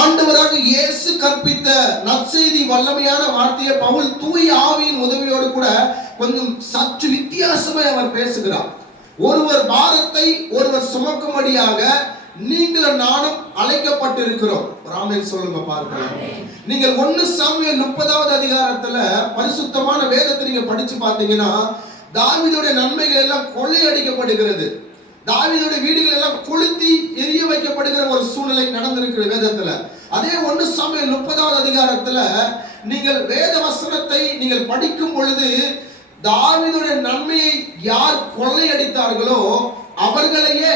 ஆண்டவராக இயேசு கற்பித்த நற்செய்தி வல்லமையான வார்த்தையை பவுல் தூய ஆவியின் உதவியோடு கூட கொஞ்சம் சற்று வித்தியாசமாய் அவர் பேசுகிறார். ஒருவர் பாரத்தை ஒருவர் சுமக்கும்படியாக நீங்களும் நானும் அழைக்கப்பட்டிருக்கிறோம். ஆமென் சொல்லுங்க பார்க்கலாம். நீங்கள் 1 சாமுவேல் 30வது அதிகாரத்துல பரிசுத்தமான வேதத்தை நீங்க படிச்சு பார்த்தீங்கன்னா தாவீதுடைய நன்மைகள் எல்லாம் கொள்ளையடிக்கப்படுகிறது. தாவீதுடைய வீடுகள் எல்லாம் கொளுத்தி எரிய வைக்கப்படுகிற ஒரு சூழ்நிலை நடந்திருக்கிற வேதத்துல. அதே 1 சாமுவேல் 30வது அதிகாரத்துல நீங்கள் வேத வசனத்தை நீங்கள் படிக்கும் பொழுது தாவீதுடைய நன்மையை யார் கொள்ளையடித்தார்களோ அவர்களையே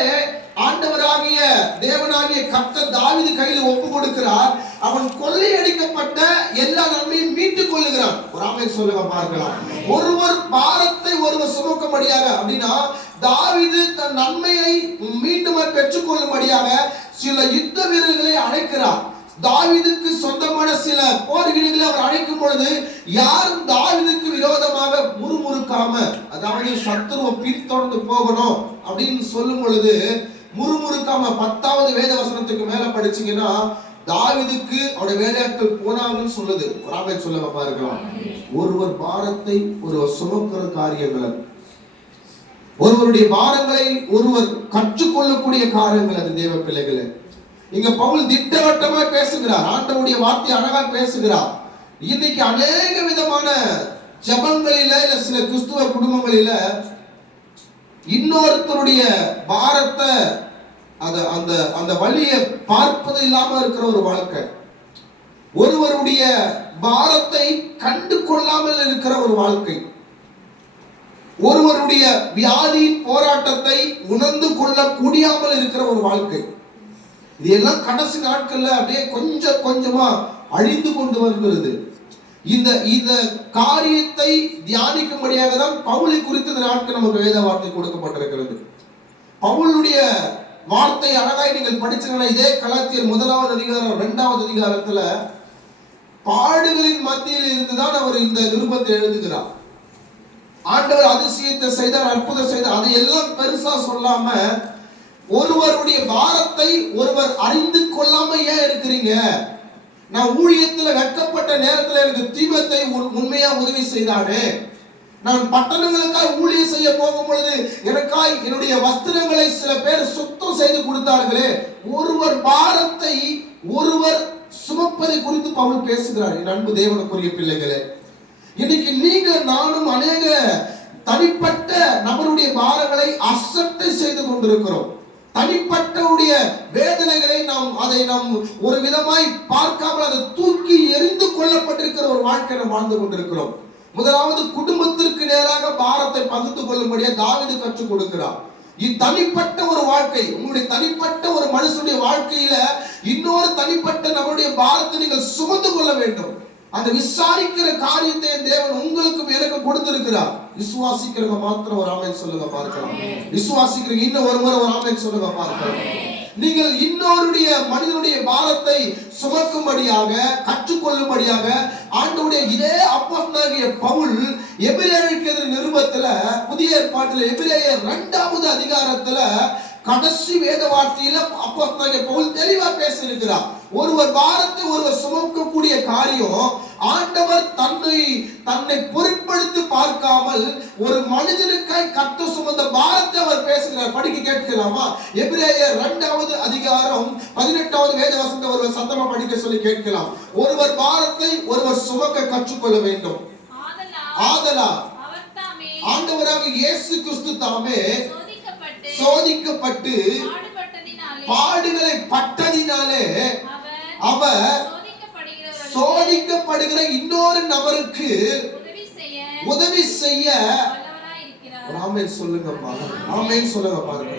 ஆண்டவராகிய தேவனாகிய கர்த்தர் தாவீது கையில் ஒப்பு கொடுக்கிறார். அவன் கொள்ளையடிக்கப்பட்ட எல்லா நன்மையும் மீட்டுக் கொள்ளுகிறான். ஒரு ஆமென் சொல்லுங்க பார்க்கலாம். ஒருவர் பாரத்தை ஒருவர் சுமக்கும்படியாக அப்படின்னா தாவீது தன் நன்மையை மீண்டும் பெற்றுக் கொள்ளும்படியாக சில யுத்த வீரர்களை அழைக்கிறார். தாவீதுக்கு சொந்தமான சில போர் வீரர்களை அவர் அழைக்கும் பொழுது யாரும் தாவீதுக்கு விரோதமாக முறுமுறுக்காம, அதாவது சத்துருவை பின்தொடர்ந்து போகணும் அப்படின்னு சொல்லும் பொழுது முறுமுறுக்காம 10வது வேத வசனத்துக்கு மேல படிச்சீங்கன்னா தாவீதுக்கு அவருடைய வேலையாட்கள் போனாங்கன்னு சொல்லுது. ஒரு ஆமென் சொல்லுங்க பார்க்கலாம். ஒருவர் பாரத்தை ஒருவர் சுமக்கிற காரியங்கள், ஒருவருடைய பாரங்களை ஒருவர் கற்றுக்கொள்ளக்கூடிய காரியங்கள் அது தேவ பிள்ளைகளே. இங்க பவுல் திட்டவட்டமா பேசுகிறார். ஆண்டவருடைய வார்த்தை அழகா பேசுகிறார். இன்னைக்கு அநேக விதமான ஜெபங்களில இல்ல சில கிறிஸ்துவ குடும்பங்களில இன்னொருத்தருடைய பாரத்தை அந்த வழியை பார்ப்பது இல்லாம இருக்கிற ஒரு வாழ்க்கை, ஒருவருடைய பாரத்தை கண்டு கொள்ளாமல் இருக்கிற ஒரு வாழ்க்கை, ஒருவருடைய வியாதியின் போராட்டத்தை உணர்ந்து கொள்ள முடியாமல் இருக்கிற ஒரு வாழ்க்கை, இதெல்லாம் கடைசி நாட்கள்ல அப்படியே கொஞ்சம் கொஞ்சமா அழிந்து கொண்டு வருகிறது. இந்த காரியத்தை தியானிக்கும்படியாக தான் பவுலை குறித்து இந்த நாட்கள் நமக்கு வேத வார்த்தை கொடுக்கப்பட்டிருக்கிறது. பவுலுடைய வார்த்தை அழகாய் நீங்கள் படிச்சீங்கன்னா இதே கலாத்தியர் 1வது அதிகாரம் 2வது அதிகாரத்துல பாடுகளின் மத்தியில் இருந்துதான் அவர் இந்த நிருபத்தை எழுதுகிறார். ஆண்டவர் அதிசயத்தை செய்தார், அற்புதம் செய்தார், அதையெல்லாம் பெருசா சொல்லாம ஒருவருடைய பாரத்தை ஒருவர் அறிந்து கொள்ளாம ஏன் இருக்கிறீங்க? நான் ஊழியத்துல வெட்கப்பட்ட நேரத்துல எனக்கு தீமத்தை உண்மையா உதவி செய்தானே, நான் பட்டணங்களுக்காய் ஊழியம் செய்ய போகும் பொழுது எனக்காய் என்னுடைய வஸ்திரங்களை சில பேர் சுத்தம் செய்து கொடுத்தார்களே, ஒருவர் பாரத்தை ஒருவர் சுமப்பதை குறித்து பவுல் பேசுகிறார். என் அன்பு தேவனுக்குரிய பிள்ளைகளே, இன்னைக்கு நீங்க நானும் அநேக தனிப்பட்ட நபருடைய பாரங்களை அசட்டை செய்து கொண்டிருக்கிறோம். தனிப்பட்டவுடைய வேதனைகளை அதை நாம் ஒரு விதமாய் பார்க்காமல் அதை தூக்கி எரிந்து கொள்ளப்பட்டிருக்கிற ஒரு வாழ்க்கை நாம் வாழ்ந்து கொண்டிருக்கிறோம். முதலாவது குடும்பத்திற்கு நேராக பாரத்தை பகிர்ந்து கொள்ளும்படியா தாவீது கற்றுக் கொடுக்கிறார். இது தனிப்பட்ட ஒரு வாழ்க்கை. உங்களுடைய தனிப்பட்ட ஒரு மனுஷனுடைய வாழ்க்கையில இன்னொரு தனிப்பட்ட நம்மளுடைய பாரத்தை நீங்கள் சுமந்து கொள்ள வேண்டும். அந்த விசாரிக்கிற காரியத்தை தேவன் உங்களுக்கு எனக்கு கொடுத்திருக்கிறார். விசுவாசிக்கிறவங்க மாத்திரம் ஒரு ஆமென் சொல்லுங்க பார்க்கலாம். விசுவாசிக்கிறவங்க இன்னும் ஒரு முறை ஒரு ஆமென் சொல்லுங்க பார்க்கலாம். நீங்கள் இன்னொருடைய மனிதனுடைய பாரத்தை சுமக்கும்படியாக கற்றுக்கொள்ளும்படியாக ஆண்டவருடைய இதே அப்போஸ்தலனாகிய பவுல் எபிரேயருக்கு நிருபத்துல புதிய ஏற்பாட்டில் எபிரேயர் 2வது அதிகாரத்துல கடைசி வேத வார்த்தையில அப்போஸ்தலனாகிய பவுல் தெளிவா பேசியிருக்கிறார். ஒருவர் பாரத்தை ஒருவர் சுமக்கக்கூடிய காரியம் ஆண்டவர் தன்னை பொருட்படுத்தி பார்க்காமல் ஒரு மனிதனுக்காய் கர்த்தர் சுமந்த பாரத்தை அவர் பேசுகிறார். படிக்க கேட்கலாமா? எபிரேயர் 2வது அதிகாரம் 18வது வேத வசனத்தை ஒருவர் சத்தமா படிக்க சொல்லி கேட்கலாம். ஒருவர் பாரத்தை ஒருவர் சுமக்க கற்றுக்கொள்ள வேண்டும். ஆதலால் ஆண்டவராக இயேசு கிறிஸ்து தாமே சோதிக்கப்பட்டு பாடுகளை பட்டதினாலே அவர் சோதிக்கப்படுகிற இன்னொரு நபருக்கு உதவி செய்ய ஆமென் சொல்லுங்க பாருங்க.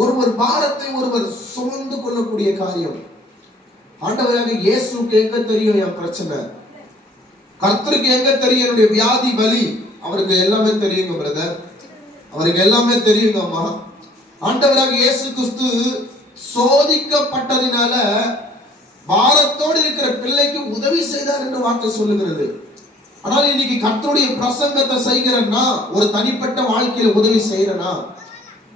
ஒருவர் பாரத்தை ஒருவர் சுமந்து கொள்ளக்கூடிய காரியம். ஆண்டவராக இயேசுக்கு எங்க தெரியும் என் பிரச்சனை, கர்த்தருக்கு எங்க தெரியும் என்னுடைய வியாதி வலி, அவருக்கு எல்லாமே தெரியுங்க பிரதர், அவருக்கு எல்லாமே தெரியுங்க அம்மா. ஆண்டவராக இயேசு கிறிஸ்து சோதிக்கப்பட்டதினால பாரத்தோடு இருக்கிற பிள்ளைக்கு உதவி செய்தார் என்று வார்த்தை சொல்லுகிறது. ஆனால் இன்னைக்கு கர்த்தருடைய பிரசங்கத்தை செய்கிறேன்னா ஒரு தனிப்பட்ட வாழ்க்கையில உதவி செய்யறேனா,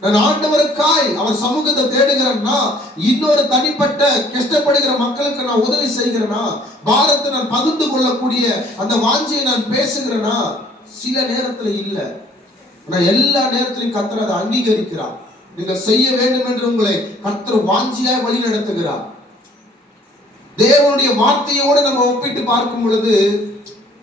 நான் ஆண்டவருக்காய் அவர் சமூகத்தை தேடுகிறேன்னா, இன்னொரு தனிப்பட்ட கஷ்டப்படுகிற மக்களுக்கு நான் உதவி செய்கிறேனா, பாரத்தை நான் பகிர்ந்து கொள்ளக்கூடிய அந்த வாஞ்சையை நான் பேசுகிறேனா, சில நேரத்துல இல்ல. நான் எல்லா நேரத்திலும் கர்த்தர் அதை அங்கீகரிக்கிறார். நீங்க செய்ய வேண்டும் என்று உங்களை கர்த்தர் வாஞ்சியாய் வழி நடத்துகிறார். தேவனுடைய வார்த்தையோடு நம்ம ஒப்பிட்டு பார்க்கும் பொழுது